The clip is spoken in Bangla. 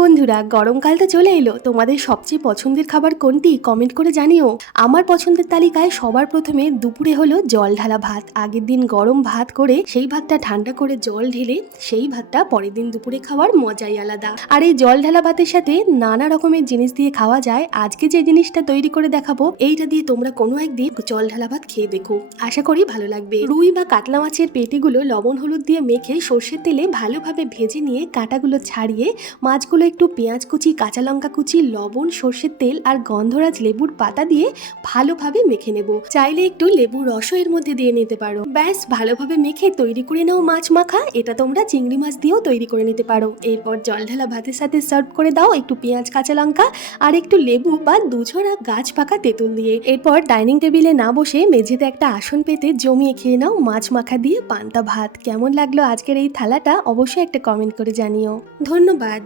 বন্ধুরা, গরমকাল তো চলে এলো। তোমাদের সবচেয়ে পছন্দের খাবার কোনটি কমেন্ট করে জানিও। আমার পছন্দের তালিকায় সবার প্রথমে দুপুরে হলো জল ঢালা ভাত। আগের দিন গরম ভাত করে সেই ভাতটা ঠান্ডা করে জল ঢেলে সেই ভাতটা পরের দিন দুপুরে খাওয়ার মজাই আলাদা। আর এই জল ঢালা ভাতের সাথে নানা রকমের জিনিস দিয়ে খাওয়া যায়। আজকে যে জিনিসটা তৈরি করে দেখাবো, এইটা দিয়ে তোমরা কোনো একদিন জল ঢালা ভাত খেয়ে দেখো, আশা করি ভালো লাগবে। রুই বা কাতলা মাছের পেটিগুলো লবণ হলুদ দিয়ে মেখে সর্ষের তেলে ভালোভাবে ভেজে নিয়ে কাঁটাগুলো ছাড়িয়ে মাছগুলো একটু পেঁয়াজ কুচি, কাঁচা লঙ্কা কুচি, লবণ, সর্ষের তেল আর গন্ধরাজ লেবুর পাতা দিয়ে ভালোভাবে মেখে নেব। চাইলে একটু লেবুর রসও এর মধ্যে দিয়ে নিতে পারো। ব্যাস, ভালোভাবে মেখে তৈরি করে নাও মাছ মাখা। এটা তোমরা চিংড়ি মাছ দিয়েও তৈরি করে নিতে পারো। এরপর জল ঢালা ভাতের সাথে সার্ভ করে দাও একটু পেঁয়াজ, কাঁচা লঙ্কা আর একটু লেবু বা দুছড়া গাছ পাকা তেঁতুল দিয়ে। এরপর ডাইনিং টেবিলে না বসে মেঝেতে একটা আসন পেতে জমিয়ে খেয়ে নাও মাছ মাখা দিয়ে পান্তা ভাত। কেমন লাগলো আজকের এই থালাটা অবশ্যই একটা কমেন্ট করে জানিও। ধন্যবাদ।